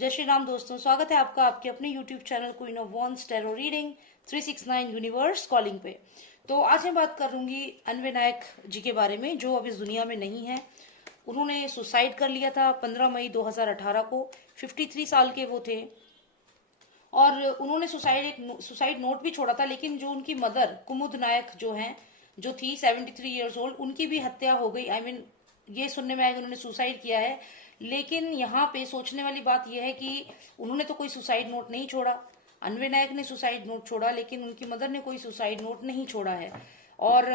जय श्री राम दोस्तों, स्वागत है आपका आपके अपने YouTube channel queen of wands tarot reading 369 universe calling पे। तो आज मैं बात करूंगी अन्वय नायक जी के बारे में, जो अब इस दुनिया में नहीं है। उन्होंने सुसाइड कर लिया था 15 मई 2018 को। 53 साल के वो थे और उन्होंने सुसाइड नोट भी छोड़ा था। लेकिन जो उनकी मदर कुमुद नायक जो थी 73 ईयर्स ओल्ड, उनकी भी हत्या हो गई। ये सुनने में आया कि उन्होंने सुसाइड किया है। लेकिन यहाँ पे सोचने वाली बात यह है कि उन्होंने तो कोई सुसाइड नोट नहीं छोड़ा। अन्वय नायक ने सुसाइड नोट छोड़ा, लेकिन उनकी मदर ने कोई सुसाइड नोट नहीं छोड़ा है। और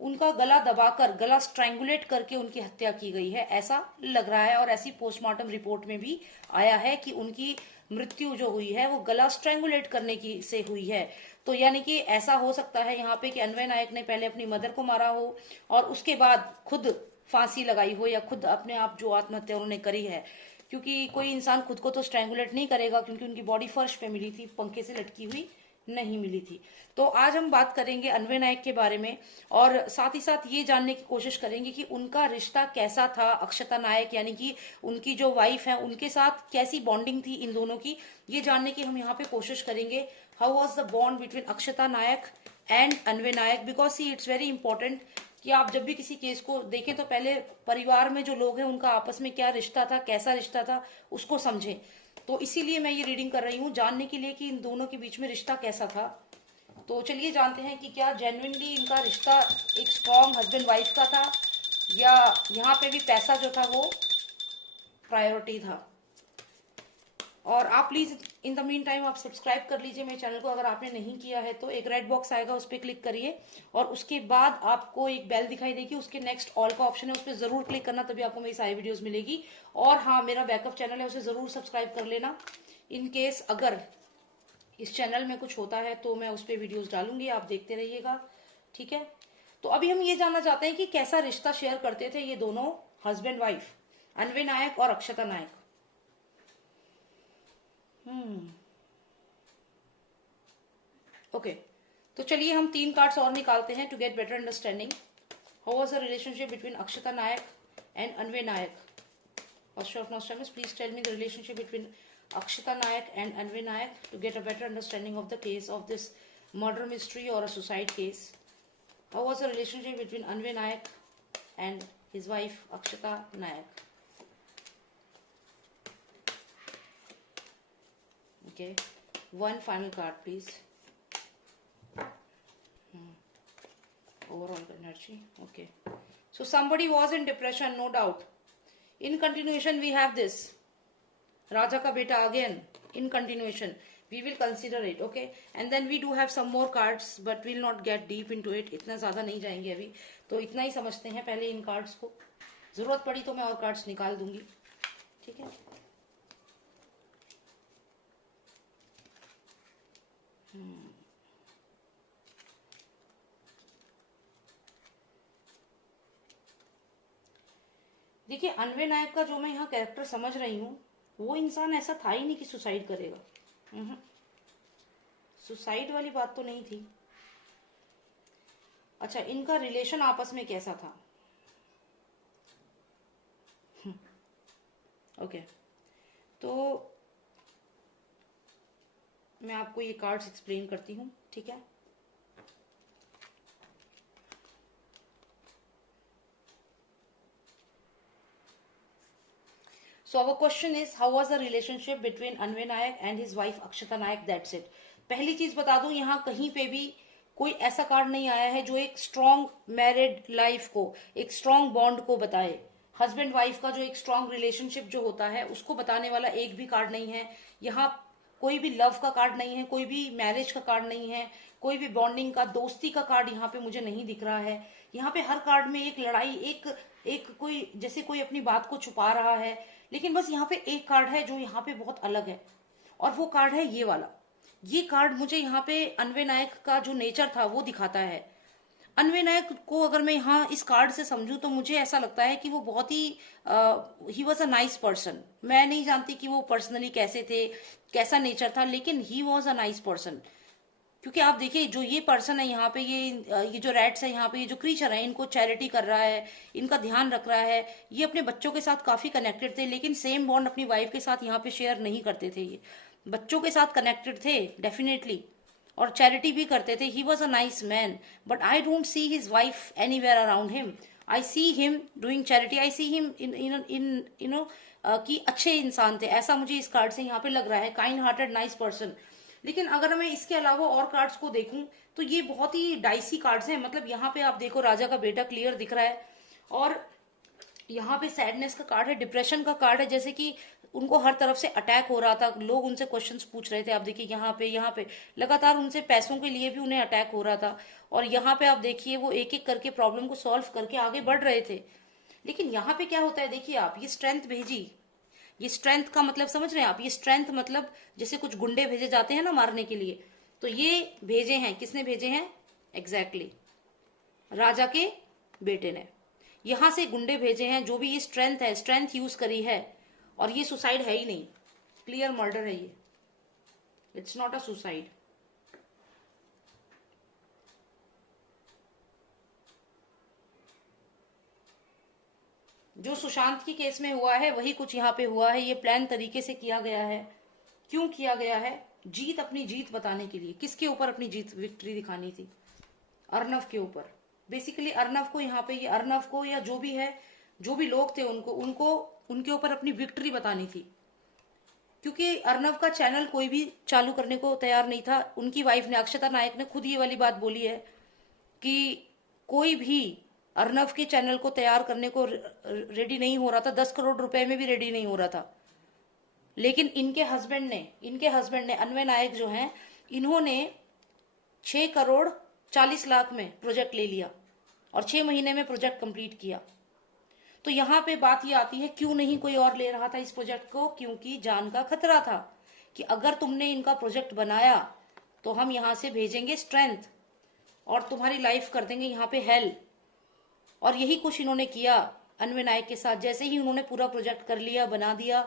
उनका गला दबाकर, गला स्ट्रैंगुलेट करके उनकी हत्या की गई है, ऐसा लग रहा है। और ऐसी पोस्टमार्टम रिपोर्ट में भी आया है कि उनकी मृत्यु जो हुई है वो गला स्ट्रैंगुलेट करने की से हुई है। तो यानी कि ऐसा हो सकता है यहाँ पे कि अन्वय नायक ने पहले अपनी मदर को मारा हो और उसके बाद खुद फांसी लगाई हो, या खुद अपने आप जो आत्महत्या उन्होंने करी है। क्योंकि कोई इंसान खुद को तो स्ट्रैंगुलेट नहीं करेगा, क्योंकि उनकी बॉडी फर्श पे मिली थी, पंखे से लटकी हुई नहीं मिली थी। तो आज हम बात करेंगे अन्वय नायक के बारे में, और साथ ही साथ ये जानने की कोशिश करेंगे कि उनका रिश्ता कैसा था अक्षता नायक, यानी कि उनकी जो वाइफ है, उनके साथ कैसी बॉन्डिंग थी इन दोनों की। ये जानने की हम यहाँ पे कोशिश करेंगे। How was the bond between Akshata Nayak and Anvay Naik, because see it's very important कि आप जब भी किसी केस को देखें तो पहले परिवार में जो लोग हैं उनका आपस में क्या रिश्ता था, कैसा रिश्ता था, उसको समझें। तो इसीलिए मैं ये रीडिंग कर रही हूँ, जानने के लिए कि इन दोनों के बीच में रिश्ता कैसा था। तो चलिए जानते हैं कि क्या जेन्युइनली इनका रिश्ता एक स्ट्रॉन्ग हस्बैंड वाइफ का था, या यहाँ पे भी पैसा जो था वो प्रायोरिटी था। और आप please in the mean time आप सब्सक्राइब कर लीजिए मेरे चैनल को, अगर आपने नहीं किया है तो। एक रेड बॉक्स आएगा, उस पर क्लिक करिए और उसके बाद आपको एक बेल दिखाई देगी, उसके नेक्स्ट ऑल का ऑप्शन है, उस पर जरूर क्लिक करना, तभी आपको मेरी सारी वीडियोस मिलेगी। और हाँ, मेरा बैकअप चैनल है, उसे जरूर सब्सक्राइब कर लेना। इन केस अगर इस चैनल में कुछ होता है तो मैं उस पर वीडियोज डालूंगी, आप देखते रहिएगा, ठीक है। तो अभी हम ये जानना चाहते हैं कि कैसा रिश्ता शेयर करते थे ये दोनों हस्बैंड वाइफ, अन्वय नायक और अक्षता नायक। ओके, तो चलिए हम 3 कार्ड्स और निकालते हैं to get better understanding. How was the relationship between Akshata Nayak and Anvay Nayak? Master of Nostradamus, please tell me the relationship between Akshita Nayak and Anvay Nayak to get a better understanding of the case of this murder mystery or a suicide case. How was the relationship between Anvay Nayak and his wife Akshita Nayak? Okay, one final card, please. Overall energy. Okay, so somebody was in depression, no doubt. In continuation we have this Raja ka beta again. In continuation we will consider it, okay, and then we do have some more cards but we'll not get deep into it. इतना ज्यादा नहीं जाएंगे अभी, तो इतना ही समझते हैं पहले इन कार्ड्स को। जरूरत पड़ी तो मैं और कार्ड्स निकाल दूंगी, ठीक है। देखिए, अन्वय नायक का जो मैं यहाँ कैरेक्टर समझ रही हूँ, वो इंसान ऐसा था ही नहीं कि सुसाइड करेगा। सुसाइड वाली बात तो नहीं थी। अच्छा, इनका रिलेशन आपस में कैसा था? ओके, तो मैं आपको ये कार्ड्स एक्सप्लेन करती हूँ, ठीक है। So our question is, how was the relationship between Anvay Nayak and his wife Akshata Nayak? That's it. पहली चीज बता दूं, यहाँ कहीं पे भी कोई ऐसा कार्ड नहीं आया है जो एक स्ट्रॉन्ग मैरिड लाइफ को, एक स्ट्रॉन्ग बॉन्ड को बताए। हस्बैंड वाइफ का जो एक स्ट्रॉन्ग रिलेशनशिप जो होता है उसको बताने वाला एक भी कार्ड नहीं है। यहाँ कोई भी लव का कार्ड नहीं है, कोई भी मैरिज का कार्ड नहीं है, कोई भी बॉन्डिंग का, दोस्ती का कार्ड यहाँ पे मुझे नहीं दिख रहा है। यहाँ पे हर कार्ड में एक लड़ाई, एक कोई जैसे कोई अपनी बात को छुपा रहा है। लेकिन बस यहाँ पे एक कार्ड है जो यहाँ पे बहुत अलग है, और वो कार्ड है ये वाला। ये कार्ड मुझे यहाँ पे अन्वय नायक का जो नेचर था वो दिखाता है। अन्वय नायक को अगर मैं यहाँ इस कार्ड से समझूं तो मुझे ऐसा लगता है कि वो बहुत ही वॉज अ नाइस पर्सन। मैं नहीं जानती कि वो पर्सनली कैसे थे, कैसा नेचर था, लेकिन ही वॉज अ नाइस पर्सन। क्योंकि आप देखिए जो ये पर्सन है यहाँ पे, ये जो रैट्स है यहाँ पे, ये जो क्रीचर है, इनको चैरिटी कर रहा है, इनका ध्यान रख रहा है, ये अपने बच्चों के साथ काफी कनेक्टेड थे, लेकिन सेम बॉन्ड अपनी वाइफ के साथ यहाँ पे शेयर नहीं करते थे। ये बच्चों के साथ कनेक्टेड थे डेफिनेटली, और चैरिटी भी करते थे। He was a nice man, but I don't see his wife anywhere around him. I see him doing charity, I see him in in in you know कि अच्छे इंसान थे, ऐसा मुझे इस कार्ड से यहाँ पे लग रहा है। Kind hearted nice person. लेकिन अगर मैं इसके अलावा और कार्ड्स को देखूं तो ये बहुत ही डाइसी कार्ड्स हैं। मतलब यहाँ पे आप देखो राजा का बेटा क्लियर दिख रहा है, और यहाँ पे सैडनेस का कार्ड है, डिप्रेशन का कार्ड है, जैसे कि उनको हर तरफ से अटैक हो रहा था, लोग उनसे क्वेश्चंस पूछ रहे थे। आप देखिए यहाँ पे लगातार उनसे पैसों के लिए भी उन्हें अटैक हो रहा था, और यहाँ पे आप देखिए वो एक एक करके प्रॉब्लम को सॉल्व करके आगे बढ़ रहे थे। लेकिन यहाँ पे क्या होता है, देखिए आप, ये स्ट्रेंथ भेजी। ये स्ट्रेंथ का मतलब समझ रहे हैं आप, ये स्ट्रेंथ मतलब जैसे कुछ गुंडे भेजे जाते हैं ना मारने के लिए, तो ये भेजे हैं, किसने भेजे हैं? एग्जैक्टली राजा के बेटे ने। यहां से गुंडे भेजे हैं, जो भी ये स्ट्रेंथ है, स्ट्रेंथ यूज करी है, और ये सुसाइड है ही नहीं, क्लियर मर्डर है ये, इट्स नॉट अ सुसाइड। जो सुशांत की केस में हुआ है वही कुछ यहाँ पे हुआ है। ये प्लान तरीके से किया गया है। क्यों किया गया है? जीत, अपनी जीत बताने के लिए। किसके ऊपर अपनी जीत, विक्ट्री दिखानी थी? अर्नव के ऊपर। बेसिकली अर्नव को यहाँ पे, ये अर्नव को या जो भी है, जो भी लोग थे, उनको उनको उनके ऊपर अपनी विक्ट्री बतानी थी। क्योंकि अर्नव का चैनल कोई भी चालू करने को तैयार नहीं था। उनकी वाइफ ने, अक्षता नायक ने खुद ये वाली बात बोली है कि कोई भी अर्नव के चैनल को तैयार करने को रेडी नहीं हो रहा था, 10 करोड़ रुपए में भी रेडी नहीं हो रहा था। लेकिन इनके हस्बैंड ने अन्वय नायक जो हैं, इन्होंने 6 करोड़ 40 लाख में प्रोजेक्ट ले लिया और 6 महीने में प्रोजेक्ट कंप्लीट किया। तो यहाँ पे बात ये आती है, क्यों नहीं कोई और ले रहा था इस प्रोजेक्ट को? क्योंकि जान का खतरा था कि अगर तुमने इनका प्रोजेक्ट बनाया तो हम यहाँ से भेजेंगे स्ट्रेंथ और तुम्हारी लाइफ कर देंगे यहाँ पे हेल। और यही कुछ इन्होंने किया अन्वय नायक के साथ। जैसे ही उन्होंने पूरा प्रोजेक्ट कर लिया, बना दिया,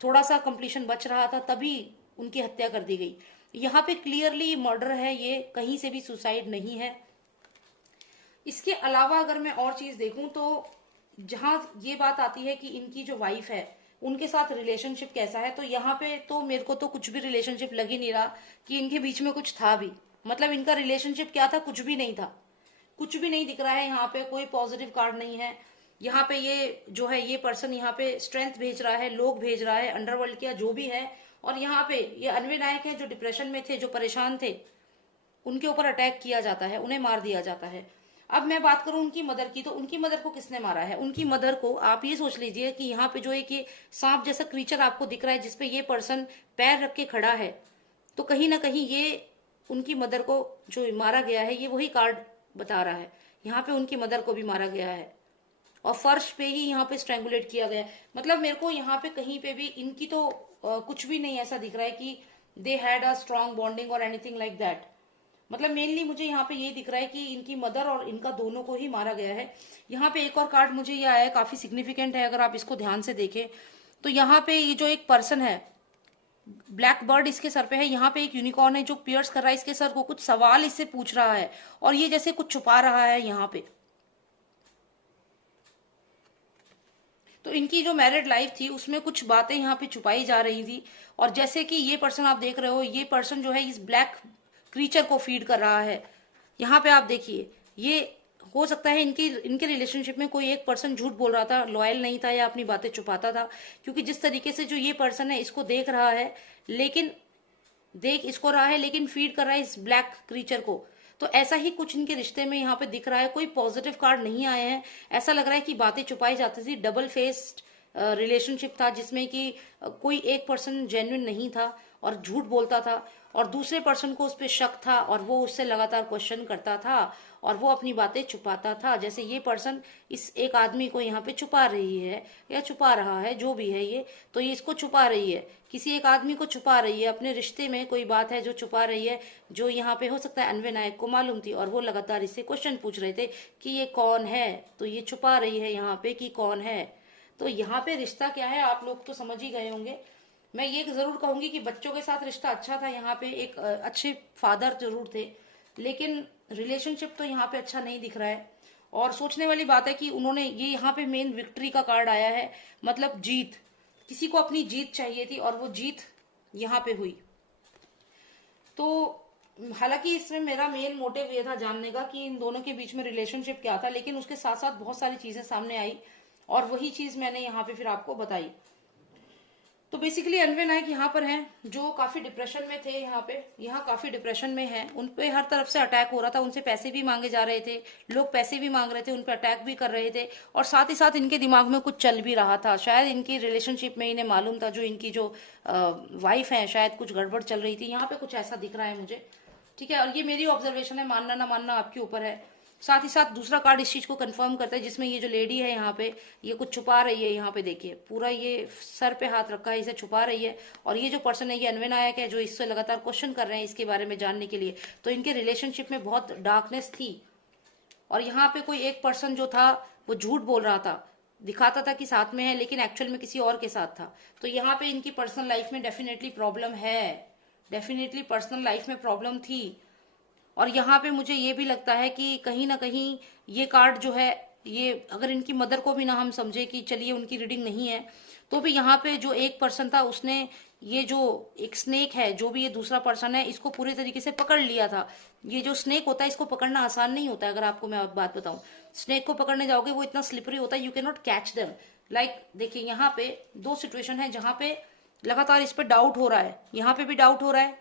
थोड़ा सा कंप्लीशन बच रहा था, तभी उनकी हत्या कर दी गई। यहाँ पे क्लियरली मर्डर है, ये कहीं से भी सुसाइड नहीं है। इसके अलावा अगर मैं और चीज देखूं तो जहां ये बात आती है कि इनकी जो वाइफ है उनके साथ रिलेशनशिप कैसा है, तो यहाँ पे तो मेरे को तो कुछ भी रिलेशनशिप लग ही नहीं रहा कि इनके बीच में कुछ था भी। मतलब इनका रिलेशनशिप क्या था? कुछ भी नहीं था, कुछ भी नहीं दिख रहा है। यहाँ पे कोई पॉजिटिव कार्ड नहीं है। यहाँ पे ये जो है, ये पर्सन यहाँ पे स्ट्रेंथ भेज रहा है, लोग भेज रहा है, अंडरवर्ल्ड का जो भी है। और यहाँ पे ये अन्वय नायक है जो डिप्रेशन में थे, जो परेशान थे, उनके ऊपर अटैक किया जाता है, उन्हें मार दिया जाता है। अब मैं बात करूं उनकी मदर की, तो उनकी मदर को किसने मारा है? उनकी मदर को आप ये सोच लीजिए कि यहाँ पे जो एक ये सांप जैसा क्रीचर आपको दिख रहा है, जिसपे ये पर्सन पैर रख के खड़ा है, तो कहीं ना कहीं ये उनकी मदर को जो मारा गया है, ये वही कार्ड बता रहा है। यहाँ पे उनकी मदर को भी मारा गया है और फर्श पे ही यहाँ पे स्ट्रेंगुलेट किया गया है। मतलब मेरे को यहाँ पे कहीं पे भी इनकी तो कुछ भी नहीं ऐसा दिख रहा है कि they had a strong bonding और एनीथिंग लाइक दैट। मतलब मेनली मुझे यहाँ पे ये दिख रहा है कि इनकी मदर और इनका दोनों को ही मारा गया है। यहाँ पे एक और कार्ड मुझे ये आया है, काफी सिग्निफिकेंट है अगर आप इसको ध्यान से देखें तो। यहाँ पे ये जो एक पर्सन है, ब्लैक बर्ड इसके सर पे है, यहाँ पे एक यूनिकॉर्न है जो पियर्स कर रहा है इसके सर को, कुछ सवाल इससे पूछ रहा है और ये जैसे कुछ छुपा रहा है यहाँ पे। तो इनकी जो मैरिड लाइफ थी उसमें कुछ बातें यहाँ पे छुपाई जा रही थी। और जैसे कि ये पर्सन आप देख रहे हो, ये पर्सन जो है इस ब्लैक क्रीचर को फीड कर रहा है। यहाँ पे आप देखिए, ये हो सकता है इनके रिलेशनशिप में कोई एक पर्सन झूठ बोल रहा था, लॉयल नहीं था या अपनी बातें छुपाता था। क्योंकि जिस तरीके से जो ये पर्सन है इसको देख रहा है, लेकिन देख इसको रहा है लेकिन फीड कर रहा है इस ब्लैक क्रीचर को, तो ऐसा ही कुछ इनके रिश्ते में यहाँ पे दिख रहा है। कोई पॉजिटिव कार्ड नहीं आए हैं। ऐसा लग रहा है कि बातें छुपाई जाती थी, डबल फेस्ड रिलेशनशिप था जिसमें कि कोई एक पर्सन जेन्युइन नहीं था और झूठ बोलता था और दूसरे पर्सन को उस पर शक था और वो उससे लगातार क्वेश्चन करता था और वो अपनी बातें छुपाता था। जैसे ये पर्सन इस एक आदमी को यहाँ पे छुपा रही है या छुपा रहा है, जो भी है ये, तो ये इसको छुपा रही है, किसी एक आदमी को छुपा रही है। अपने रिश्ते में कोई बात है जो छुपा रही है, जो यहाँ पे हो सकता है अन्वय नायक को मालूम थी और वो लगातार इससे क्वेश्चन पूछ रहे थे कि ये कौन है, तो ये छुपा रही है यहाँ पे कि कौन है। तो यहाँ पे रिश्ता क्या है आप लोग तो समझ ही गए होंगे। मैं ये जरूर कहूंगी कि बच्चों के साथ रिश्ता अच्छा था, यहाँ पे एक अच्छे फादर जरूर थे, लेकिन रिलेशनशिप तो यहाँ पे अच्छा नहीं दिख रहा है। और सोचने वाली बात है कि उन्होंने ये यहाँ पे मेन विक्ट्री का कार्ड आया है, मतलब जीत, किसी को अपनी जीत चाहिए थी और वो जीत यहाँ पे हुई। तो हालांकि इसमें मेरा मेन मोटिव ये था जानने का कि इन दोनों के बीच में रिलेशनशिप क्या था, लेकिन उसके साथ साथ बहुत सारी चीजें सामने आई और वही चीज मैंने यहाँ पे फिर आपको बताई। तो बेसिकली अन्वय नायक यहाँ पर हैं जो काफी डिप्रेशन में थे, यहाँ काफी डिप्रेशन में हैं, उन पे हर तरफ से अटैक हो रहा था, उनसे पैसे भी मांगे जा रहे थे, लोग पैसे भी मांग रहे थे, उन पे अटैक भी कर रहे थे, और साथ ही साथ इनके दिमाग में कुछ चल भी रहा था। शायद इनकी रिलेशनशिप में इन्हें मालूम था, जो इनकी जो वाइफ है शायद कुछ गड़बड़ चल रही थी, यहाँ पे कुछ ऐसा दिख रहा है मुझे, ठीक है। और ये मेरी ऑब्जर्वेशन है, मानना ना मानना आपके ऊपर है। साथ ही साथ दूसरा कार्ड इस चीज को कंफर्म करता है, जिसमें ये जो लेडी है यहाँ पे, ये कुछ छुपा रही है, यहाँ पे देखिए पूरा ये सर पे हाथ रखा है, इसे छुपा रही है। और ये जो पर्सन है ये अन्वय नायक है, जो इससे लगातार क्वेश्चन कर रहे हैं इसके बारे में जानने के लिए। तो इनके रिलेशनशिप में बहुत डार्कनेस थी, और यहाँ पे कोई एक पर्सन जो था वो झूठ बोल रहा था, दिखाता था कि साथ में है, लेकिन एक्चुअल में किसी और के साथ था। तो यहाँ पे इनकी पर्सनल लाइफ में डेफिनेटली प्रॉब्लम है, डेफिनेटली पर्सनल लाइफ में प्रॉब्लम थी। और यहाँ पे मुझे ये भी लगता है कि कहीं ना कहीं ये कार्ड जो है, ये अगर इनकी मदर को भी ना हम समझे कि चलिए उनकी रीडिंग नहीं है, तो भी यहाँ पे जो एक पर्सन था उसने ये जो एक स्नेक है, जो भी ये दूसरा पर्सन है, इसको पूरे तरीके से पकड़ लिया था। ये जो स्नेक होता है इसको पकड़ना आसान नहीं होता है, अगर आपको मैं बात बताऊं, स्नेक को पकड़ने जाओगे वो इतना स्लिपरी होता है, you can not catch them. Like देखिए यहाँ पे दो सिचुएशन है जहां पे लगातार इस पे डाउट हो रहा है, यहाँ पे भी डाउट हो रहा है,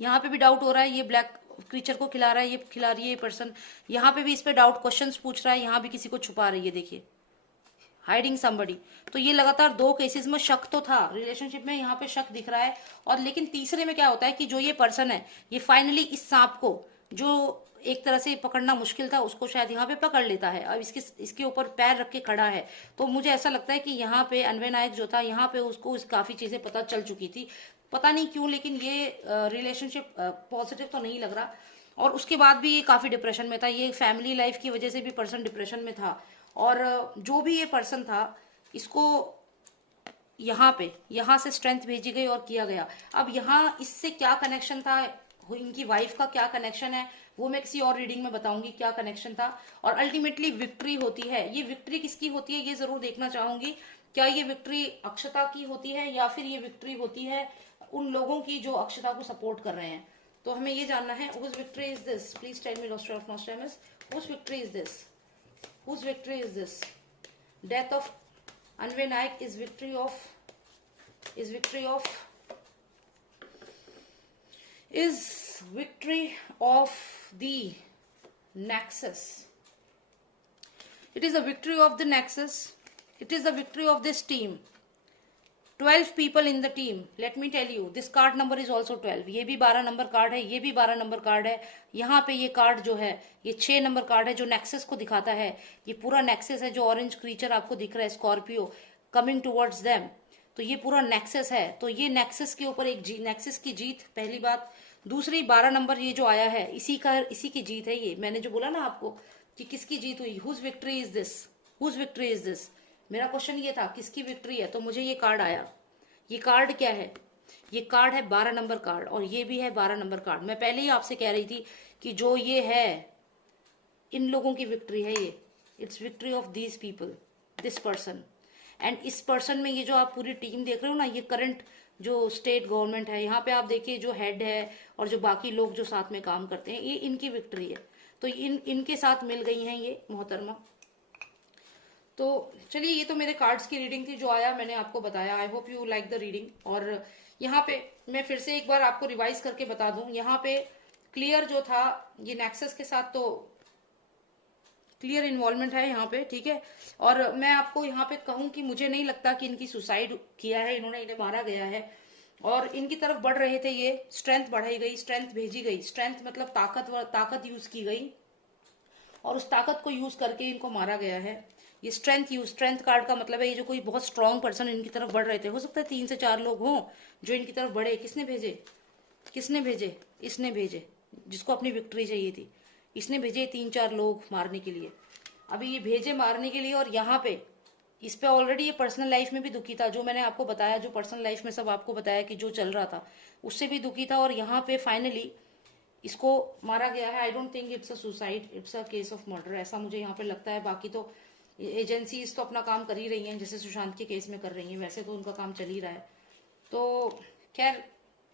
यहाँ पे भी डाउट हो रहा है, ये ब्लैक क्रीचर को खिला रहा है, ये खिला रही है ये पर्सन, यहाँ पे भी इस पे डाउट क्वेश्चंस पूछ रहा है, यहाँ भी किसी को छुपा रही है, देखिए हाइडिंग समबडी। तो ये लगातार दो केसेस में शक तो था, रिलेशनशिप में यहाँ पे शक दिख रहा है। और लेकिन तीसरे में क्या होता है कि जो ये पर्सन है ये फाइनली इस सांप को, जो एक तरह से पकड़ना मुश्किल था, उसको शायद यहाँ पे पकड़ लेता है, अब इसके ऊपर पैर रख के खड़ा है। तो मुझे ऐसा लगता है कि यहाँ पे अन्वय नायक जो था, यहाँ पे उसको काफी चीजें पता चल चुकी थी, पता नहीं क्यों, लेकिन ये रिलेशनशिप पॉजिटिव तो नहीं लग रहा। और उसके बाद भी ये काफी डिप्रेशन में था, ये फैमिली लाइफ की वजह से भी पर्सन डिप्रेशन में था। और जो भी ये पर्सन था, इसको यहाँ से स्ट्रेंथ भेजी गई और किया गया। अब यहाँ इससे क्या कनेक्शन था, इनकी वाइफ का क्या कनेक्शन है, वो मैं किसी और रीडिंग में बताऊंगी क्या कनेक्शन था। और अल्टीमेटली विक्ट्री होती है, ये विक्ट्री किसकी होती है ये जरूर देखना चाहूंगी। क्या ये विक्ट्री अक्षता की होती है, या फिर ये विक्ट्री होती है उन लोगों की जो अक्षता को सपोर्ट कर रहे हैं। तो हमें ये जानना है, whose victory is this? Please tell me, Roster of Nostradamus, whose victory is this? Whose victory is this? Death of Anvay Naik is victory of the Nexus. It is a victory of the Nexus. It is the victory of this team. 12 people in the team. Let me tell you, this card number is also 12. ये भी 12 number card है, ये भी 12 number card है। यहाँ पे ये card जो है ये 6 नंबर कार्ड है, जो नेक्सस को दिखाता है। ये पूरा नेक्सस है, जो ऑरेंज क्रीचर आपको दिख रहा है, स्कॉर्पियो कमिंग टुवर्ड्स देम, तो ये पूरा नेक्सस है। तो ये नेक्सस के ऊपर एक नेक्सस की जीत, पहली बात। दूसरी 12 नंबर ये जो आया है, इसी की जीत है। ये मैंने जो बोला ना आपको कि किसकी जीत हुई, whose victory is this, whose victory is this, मेरा क्वेश्चन ये था किसकी विक्ट्री है, तो मुझे ये कार्ड आया। ये कार्ड क्या है, ये कार्ड है 12 नंबर कार्ड, और ये भी है 12 नंबर कार्ड। मैं पहले ही आपसे कह रही थी कि जो ये है इन लोगों की विक्ट्री है, ये it's victory of these people, this person. And इस पर्सन में ये जो आप पूरी टीम देख रहे हो ना, ये करंट जो स्टेट गवर्नमेंट है, यहाँ पे आप देखिए जो हेड है और जो बाकी लोग जो साथ में काम करते हैं, ये इनकी विक्ट्री है। तो इनके साथ मिल गई हैं ये मोहतरमा। तो चलिए, ये तो मेरे कार्ड्स की रीडिंग थी, जो आया मैंने आपको बताया। I hope you like the reading. और यहाँ पे मैं फिर से एक बार आपको रिवाइज करके बता दूं, यहाँ पे क्लियर जो था ये नेक्सस के साथ तो क्लियर इन्वॉल्वमेंट है यहाँ पे, ठीक है। और मैं आपको यहाँ पे कहूं कि मुझे नहीं लगता कि इनकी सुसाइड किया है इन्होंने, इन्हें मारा गया है। और इनकी तरफ बढ़ रहे थे ये, स्ट्रेंथ बढ़ाई गई, स्ट्रेंथ भेजी गई, स्ट्रेंथ मतलब ताकत यूज की गई, और उस ताकत को यूज करके इनको मारा गया है। ये स्ट्रेंथ कार्ड का मतलब है ये जो कोई बहुत स्ट्रांग पर्सन इनकी तरफ बढ़ रहे थे, हो सकता है 3 से 4 लोग हों जो इनकी तरफ बढ़े। किसने भेजे, इसने भेजे, जिसको अपनी विक्ट्री चाहिए थी, इसने भेजे 3-4 लोग मारने के लिए। अभी ये भेजे मारने के लिए, और यहाँ पे इस पे ऑलरेडी ये पर्सनल लाइफ में भी दुखी था, जो मैंने आपको बताया, जो पर्सनल लाइफ में सब आपको बताया कि जो चल रहा था उससे भी दुखी था, और यहाँ पे फाइनली इसको मारा गया है। I don't think it's a suicide, it's a case of murder, ऐसा मुझे यहाँ पे लगता है। बाकी तो एजेंसीज तो अपना काम कर ही रही हैं, जैसे सुशांत के केस में कर रही हैं, वैसे तो उनका काम चल ही रहा है। तो खैर,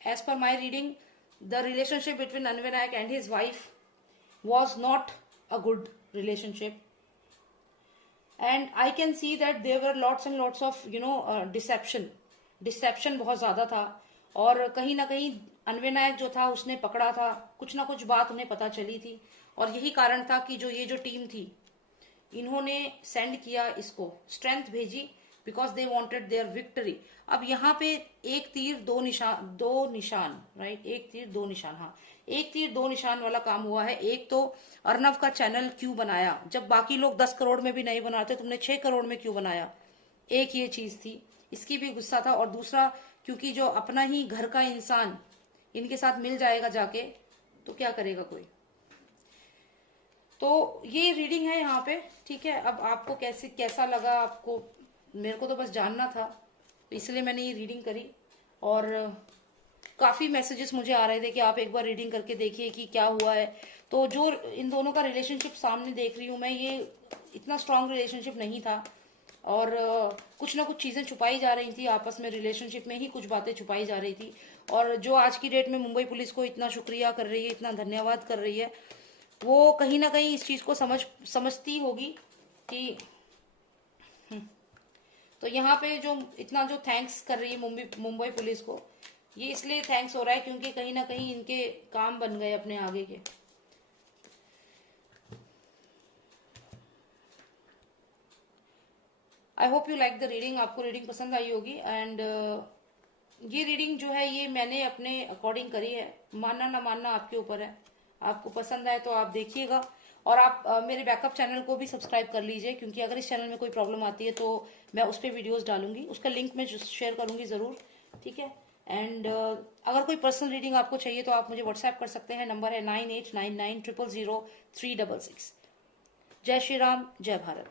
as per my reading, the relationship between Anvay Naik and his wife was not a good relationship, and I can see that there were lots and lots of deception बहुत ज्यादा था। और कहीं ना कहीं अन्वय नायक जो था उसने पकड़ा था, कुछ ना कुछ बात उन्हें पता चली थी, और यही कारण था कि जो टीम थी, इन्होंने सेंड किया, इसको स्ट्रेंथ भेजी, because they wanted there victory. अब यहाँ पे एक तीर दो निशान, राइट, एक तीर दो निशान, हाँ, एक तीर दो निशान वाला काम हुआ है। एक तो अर्नव का चैनल क्यों बनाया, जब बाकी लोग 10 करोड़ में भी नहीं बनाते, तुमने 6 करोड़ में क्यों बनाया, एक ये चीज थी, इसकी भी गुस्सा था। और दूसरा, क्योंकि जो अपना ही घर का इंसान इनके साथ मिल जाएगा जाके, तो क्या करेगा कोई। तो ये रीडिंग है यहाँ पे, ठीक है। अब आपको कैसा लगा आपको, मेरे को तो बस जानना था, तो इसलिए मैंने ये रीडिंग करी। और काफी मैसेजेस मुझे आ रहे थे कि आप एक बार रीडिंग करके देखिए कि क्या हुआ है। तो जो इन दोनों का रिलेशनशिप सामने देख रही हूँ मैं, ये इतना स्ट्रांग रिलेशनशिप नहीं था, और कुछ ना कुछ चीजें छुपाई जा रही थी आपस में, रिलेशनशिप में ही कुछ बातें छुपाई जा रही थी। और जो आज की डेट में मुंबई पुलिस को इतना शुक्रिया कर रही है, इतना धन्यवाद कर रही है, वो कहीं ना कहीं इस चीज को समझती होगी कि तो यहाँ पे जो इतना जो थैंक्स कर रही है मुंबई पुलिस को, ये इसलिए थैंक्स हो रहा है क्योंकि कहीं ना कहीं इनके काम बन गए अपने आगे के। I hope you like the reading, आपको रीडिंग पसंद आई होगी। एंड ये रीडिंग जो है ये मैंने अपने अकॉर्डिंग करी है, मानना ना मानना आपके ऊपर है। आपको पसंद आए तो आप देखिएगा, और आप मेरे बैकअप चैनल को भी सब्सक्राइब कर लीजिए, क्योंकि अगर इस चैनल में कोई प्रॉब्लम आती है तो मैं उस पर वीडियोज डालूंगी, उसका लिंक मैं शेयर करूंगी जरूर, ठीक है। एंड अगर कोई पर्सनल रीडिंग आपको चाहिए तो आप मुझे व्हाट्सएप कर सकते हैं, नंबर है 9899000366। जय श्री राम, जय भारत।